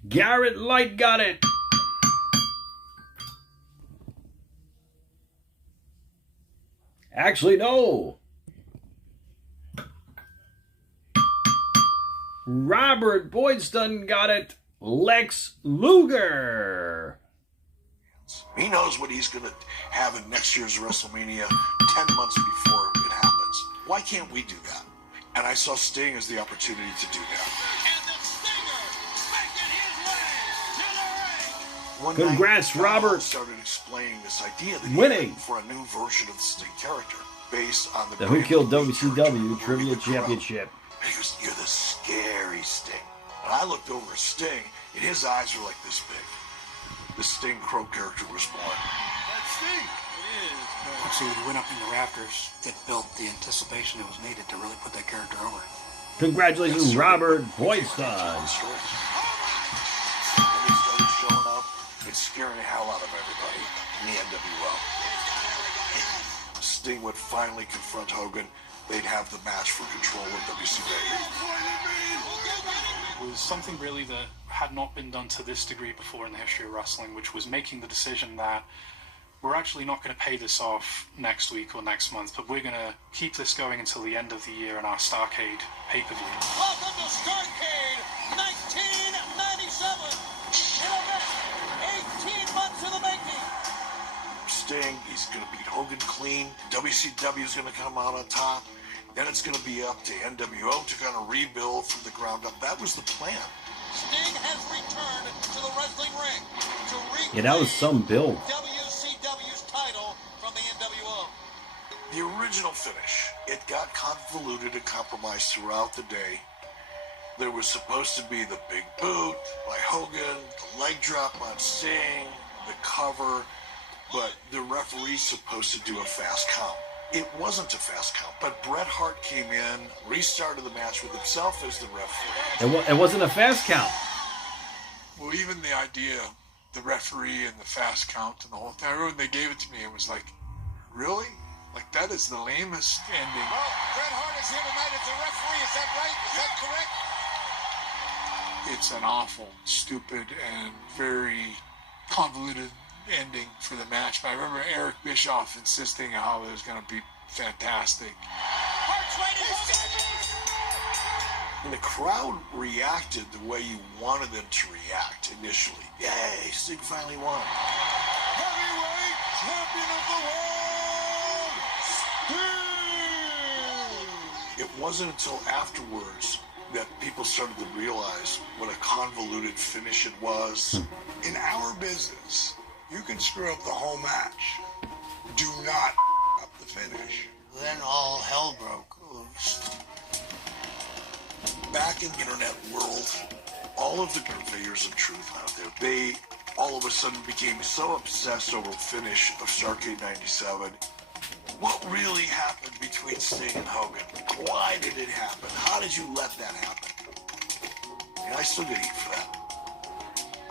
Garrett Light got it. Actually, no. Robert Boydston got it. Lex Luger. He knows what he's going to have in next year's WrestleMania 10 months before it happens. Why can't we do that? And I saw Sting as the opportunity to do that. Congrats, Robert. Started explaining this idea that winning for a new version of the Sting character based on the Who Killed WCW Trivia Championship. He goes, "You're the scary Sting." And I looked over at Sting, and his eyes were like this big. The Sting Crow character was born. That's Sting. It is. Actually, we went up in the rafters that built the anticipation that was needed to really put that character over. Congratulations, Robert Boydston. Scaring the hell out of everybody in the NWO. Sting would finally confront Hogan. They'd have the match for control of WCW. It was something really that had not been done to this degree before in the history of wrestling, which was making the decision that we're actually not going to pay this off next week or next month, but we're going to keep this going until the end of the year in our Starrcade pay-per-view. Welcome to Starrcade 1997. In event 18 months in the making. Sting, he's going to beat Hogan clean. WCW is going to come out on top. Then it's going to be up to NWO to kind of rebuild from the ground up. That was the plan. Sting has returned to the wrestling ring to yeah, that was some build. WCW's title from the NWO. The original finish, it got convoluted and compromised throughout the day. There was supposed to be the big boot by Hogan, the leg drop on Sting, the cover, but the referee's supposed to do a fast count. It wasn't a fast count, but Bret Hart came in, restarted the match with himself as the referee. It wasn't a fast count. Well, even the idea, the referee and the fast count and the whole thing, I remember when they gave it to me, it was like, really? Like, that is the lamest ending. Well, Bret Hart is here tonight as the referee. Is that right? Is that correct? It's an awful, stupid, and very convoluted ending for the match. But I remember Eric Bischoff insisting how it was going to be fantastic. And the crowd reacted the way you wanted them to react initially. Yay, Sting finally won. Heavyweight champion of the world, Sting! It wasn't until afterwards that people started to realize what a convoluted finish it was. In our business, you can screw up the whole match. Do not up the finish. Then all hell broke loose. Back in the internet world, all of the purveyors of truth out there, they all of a sudden became so obsessed over the finish of Starrcade 97. What really happened between Sting and Hogan? Why did it happen? How did you let that happen? And I still get heat for that.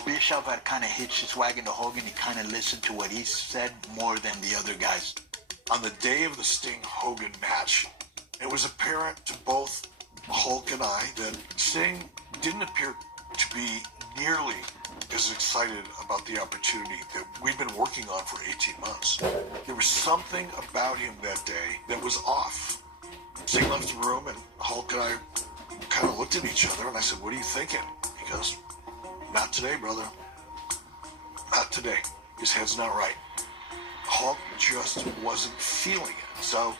Bischoff had kind of hitched his wagon to Hogan. He kind of listened to what he said more than the other guys. On the day of the Sting-Hogan match, it was apparent to both Hulk and I that Sting didn't appear to be nearly as excited about the opportunity that we've been working on for 18 months. There was something about him that day that was off. Sting left the room and Hulk and I kind of looked at each other and I said, "What are you thinking?" He goes, "Not today, brother. Not today. His head's not right." Hulk just wasn't feeling it. So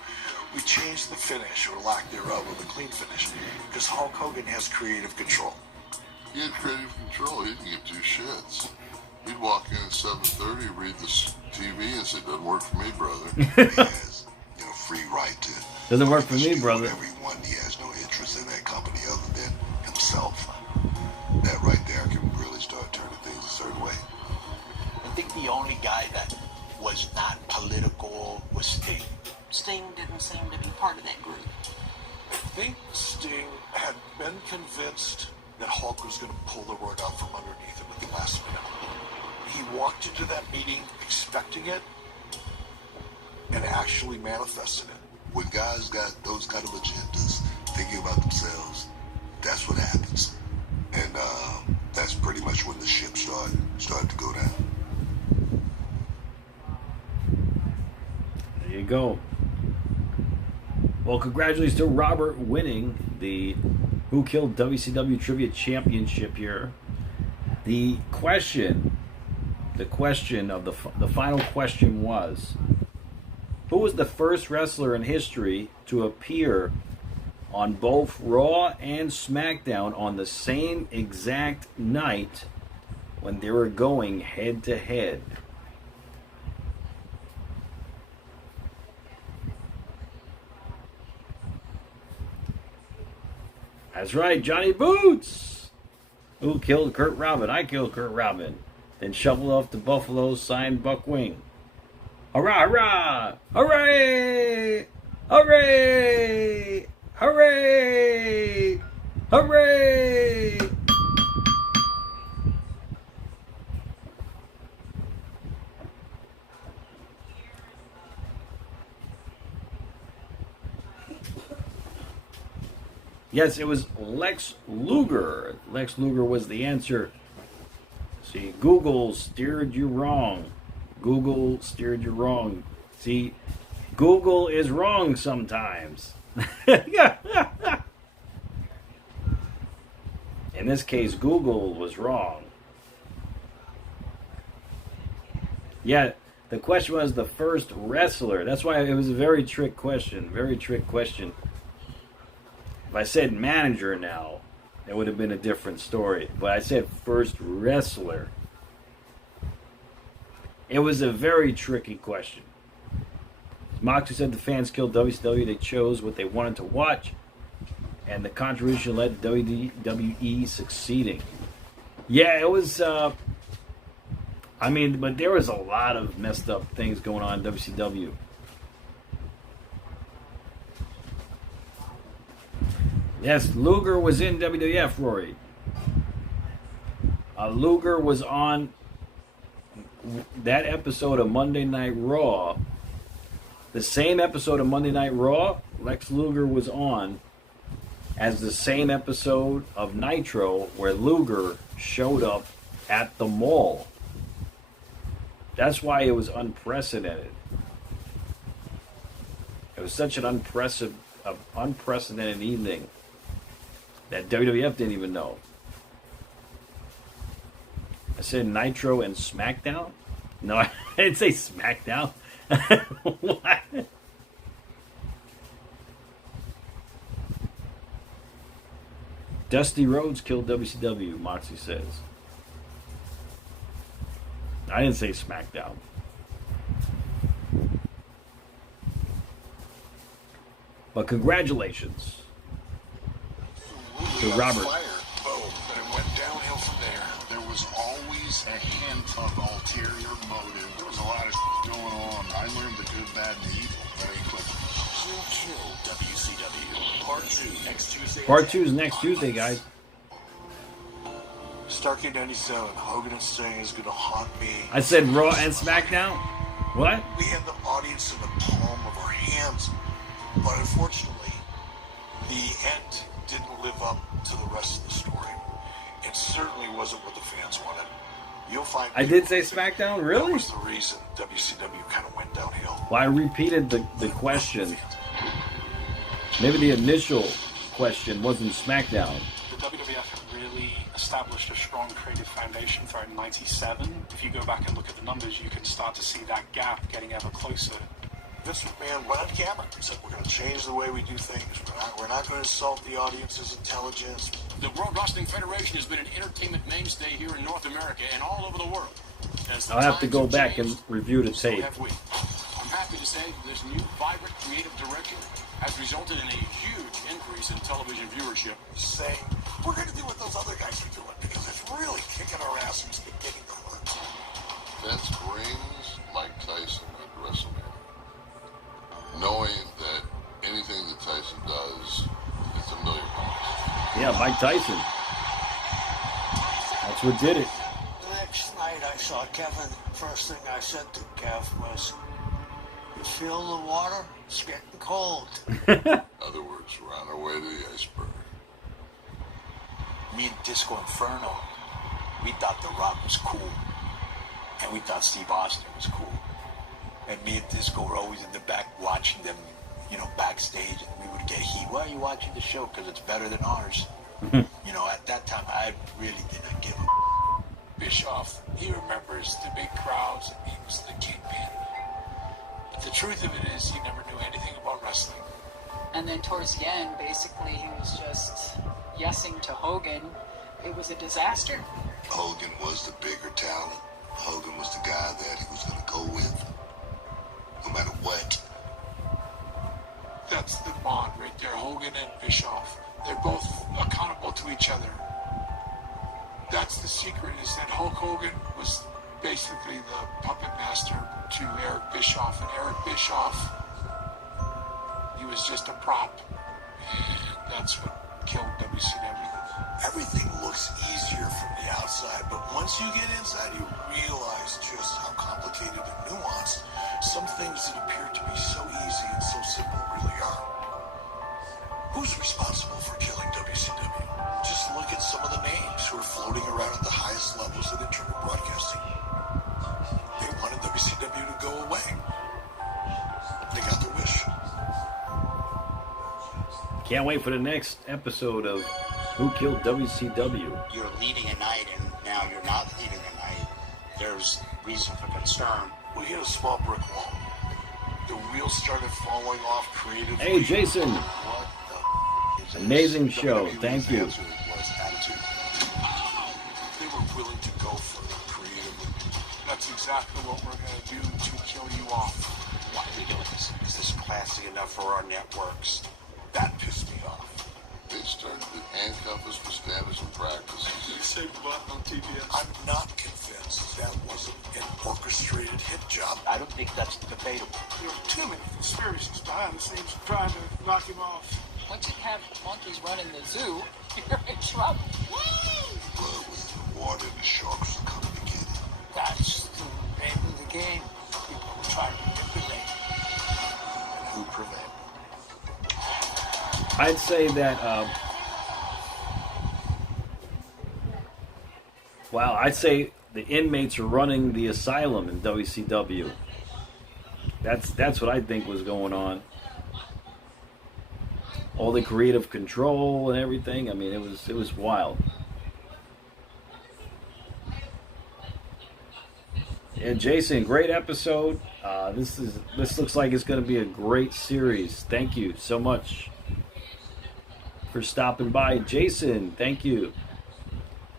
we changed the finish, or lack thereof, of the clean finish, because Hulk Hogan has creative control. He had creative control. He didn't give two shits. He'd walk in at 7:30, read the TV, and say, "Doesn't work for me, brother." He has free right to. Doesn't work for me, brother. Everyone, he has no interest in that company other than himself. That right there can really start turning things a certain way. I think the only guy that was not political was Sting. Sting didn't seem to be part of that group. I think Sting had been convinced that Hulk was going to pull the rug out from underneath him at the last minute. He walked into that meeting expecting it and actually manifested it. When guys got those kind of agendas, thinking about themselves, that's what happens. And that's pretty much when the ship started to go down. There you go. Well, congratulations to Robert winning the Who Killed WCW Trivia Championship here. The question of the final question was, who was the first wrestler in history to appear on both Raw and SmackDown on the same exact night when they were going head to head? That's right, Johnny Boots. Who killed Kurt Robin? I killed Kurt Robin. Then shoveled off to Buffalo, signed Buck Wing. Hurrah, hurrah! Hooray! Hooray! Hooray! Hooray! Yes, it was Lex Luger. Lex Luger was the answer. See, Google steered you wrong. Google steered you wrong. See, Google is wrong sometimes. In this case, Google was wrong. Yeah, the question was the first wrestler. That's why it was a very trick question. Very trick question. If I said manager now, it would have been a different story. But I said first wrestler. It was a very tricky question. Moxley said the fans killed WCW. They chose what they wanted to watch. And the contribution led to WWE succeeding. Yeah, it was... but there was a lot of messed up things going on in WCW. Yes, Luger was in WWF, Rory. Luger was on that episode of Monday Night Raw. The same episode of Monday Night Raw, Lex Luger was on as the same episode of Nitro where Luger showed up at the mall. That's why it was unprecedented. It was such an unprecedented evening that WWF didn't even know. I said Nitro and SmackDown? No, I didn't say SmackDown. What? Dusty Rhodes killed WCW, Moxie says. I didn't say SmackDown. But congratulations to Robert. Boom. But it went downhill from there. There was always a hand-tug ulterior motive. There was a lot of going on. I learned the good, bad, and the evil very quickly. Who killed WCW? Part 2 next Tuesday. Part 2 is next Tuesday, guys. Starrcade 97, Hogan and Sting is going to haunt me. I said Raw and SmackDown? What? We had the audience in the palm of our hands. But unfortunately, the end didn't live up to the rest of the story. It certainly wasn't what the fans wanted. You'll find. I did say SmackDown? Really? That was the reason WCW kind of went downhill. Well, I repeated the question. Maybe the initial question wasn't SmackDown. The WWF had really established a strong creative foundation for it in '97. If you go back and look at the numbers, you can start to see that gap getting ever closer. Vince McMahon went on camera and said, we're going to change the way we do things. We're not going to insult the audience's intelligence. The World Wrestling Federation has been an entertainment mainstay here in North America and all over the world. I'll have to go back and review the tape. I'm happy to say this new, vibrant, creative direction has resulted in a huge increase in television viewership. Saying, we're going to do what those other guys are doing because it's really kicking our ass and it's beginning to hurt. Vince brings Mike Tyson at WrestleMania, knowing that anything that Tyson does is $1 million. Yeah, Mike Tyson. That's what did it. The next night I saw Kevin, first thing I said to Kev was, you feel the water? It's getting cold. In other words, we're on our way to the iceberg. Me and Disco Inferno, we thought The Rock was cool. And we thought Steve Austin was cool. And me and Disco were always in the back watching them, you know, backstage, and we would get heat. Why are you watching the show? Because it's better than ours. You know, at that time, I really didn't give a Bischoff, he remembers the big crowds, and he was the kingpin. But the truth of it is, he never knew anything about wrestling. And then towards the end, basically, he was just yesing to Hogan. It was a disaster. Hogan was the bigger talent. Hogan was the guy that he was going to go with, no matter what. That's the bond right there, Hogan and Bischoff. They're both accountable to each other. That's the secret, is that Hulk Hogan was basically the puppet master to Eric Bischoff. And Eric Bischoff, he was just a prop. And that's what killed WCW. Everything looks easier from the outside, but once you get inside, you realize just how complicated and nuanced some things that appear to be so easy and so simple really are. Who's responsible for killing WCW? Just look at some of the names who are floating around at the highest levels of internet broadcasting. They wanted WCW to go away. They got their wish. Can't wait for the next episode of Who Killed WCW. You're leading a night, and now you're not leading a night. There's reason for concern. We hit a small brick wall. The wheels started falling off creatively. Hey, Jason. Amazing show. Thank you. They were willing to go further creatively. That's exactly what we're going to do to kill you off. Why are we doing this? Is this classy enough for our networks? That pissed me off. They started to handcuff us for standards and practices. You say button on TBS. I'm not convinced that wasn't an orchestrated hit job. I don't think that's debatable. There are too many conspiracies behind the scenes trying to knock him off. Once you have monkeys running the zoo, you're in trouble. Blood was in the wanted, the Sharks would come to get it. That's the name of the game. People will try to manipulate. And who prevailed? I'd say that, wow, I'd say the inmates are running the asylum in WCW. That's what I think was going on. All the creative control and everything. I mean, it was wild. And Jason, great episode. This looks like it's going to be a great series. Thank you so much for stopping by, Jason. Thank you.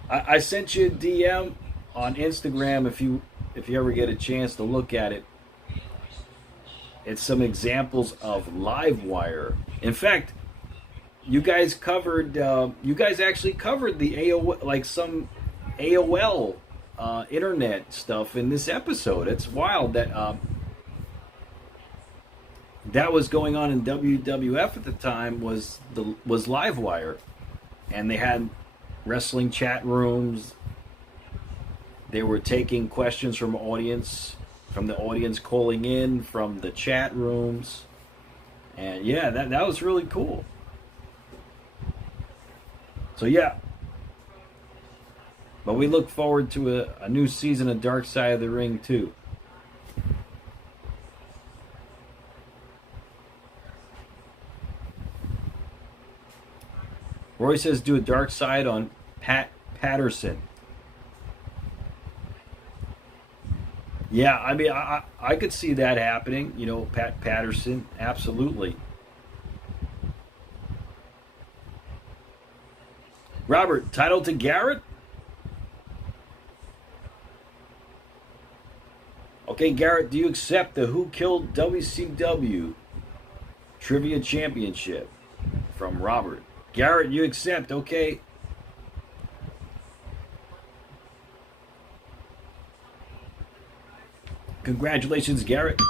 I sent you a DM on Instagram if you ever get a chance to look at it. It's some examples of Livewire. In fact, you guys actually covered the AOL, like some AOL internet stuff in this episode. It's wild that that was going on in WWF at the time. Was Livewire, and they had wrestling chat rooms. They were taking questions from the audience calling in from the chat rooms, and yeah, that was really cool. So yeah, but we look forward to a new season of Dark Side of the Ring too. Roy says do a Dark Side on Pat Patterson. Yeah, I mean, I could see that happening. You know, Pat Patterson, absolutely. Robert, title to Garrett? Okay, Garrett, do you accept the Who Killed WCW Trivia Championship from Robert? Garrett, you accept, okay. Congratulations, Garrett.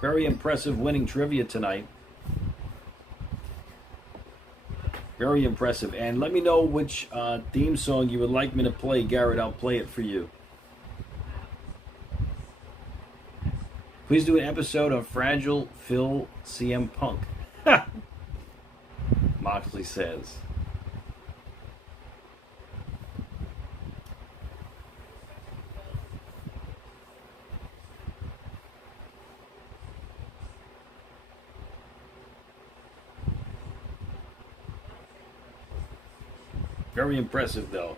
Very impressive winning trivia tonight. Very impressive. And let me know which theme song you would like me to play, Garrett. I'll play it for you. Please do an episode on Fragile Phil CM Punk. Moxley says. Very impressive, though.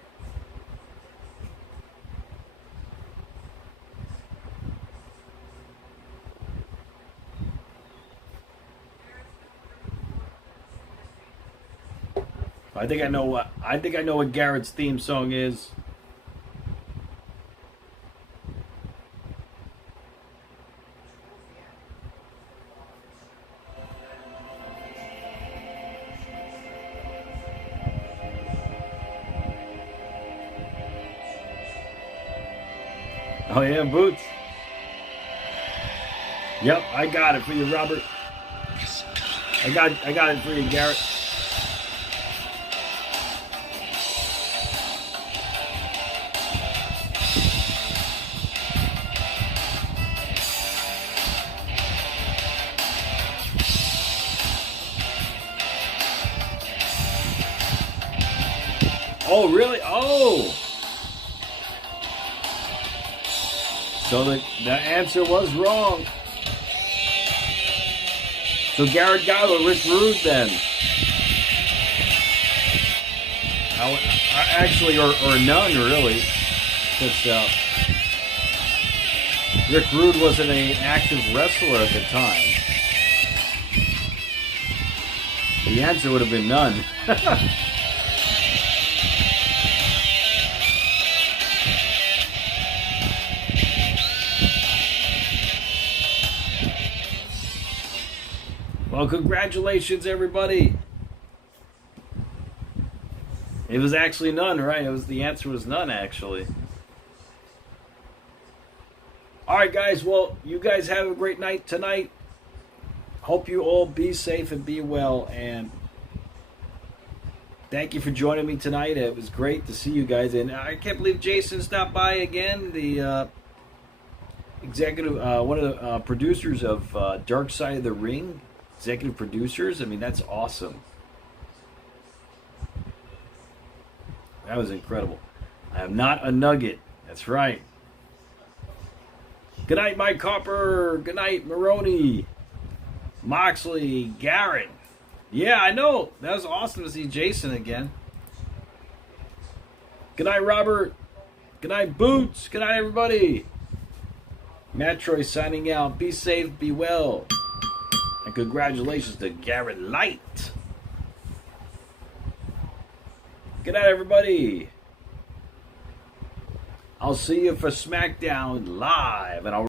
I think I know what Garrett's theme song is. Oh yeah, Boots. Yep, I got it for you, Robert. I got it for you, Garrett. Oh, really? Oh! So the answer was wrong. So Garrett got it, Rick Rude then. Actually, or none really. Because Rick Rude wasn't an active wrestler at the time. The answer would have been none. Well, congratulations, everybody. It was actually none, right? The answer was none, actually. All right, guys. Well, you guys have a great night tonight. Hope you all be safe and be well. And Thank you for joining me tonight. It was great to see you guys. And I can't believe Jason stopped by again. The executive, one of the producers of Dark Side of the Ring. Executive producers. I mean, that's awesome. That was incredible. I am not a nugget. That's right. Good night, Mike Copper. Good night, Maroney. Moxley. Garrett. Yeah, I know. That was awesome to see Jason again. Good night, Robert. Good night, Boots. Good night, everybody. MATTROISE signing out. Be safe, be well. And congratulations to Garrett Light. Good night, everybody. I'll see you for SmackDown Live, and I'll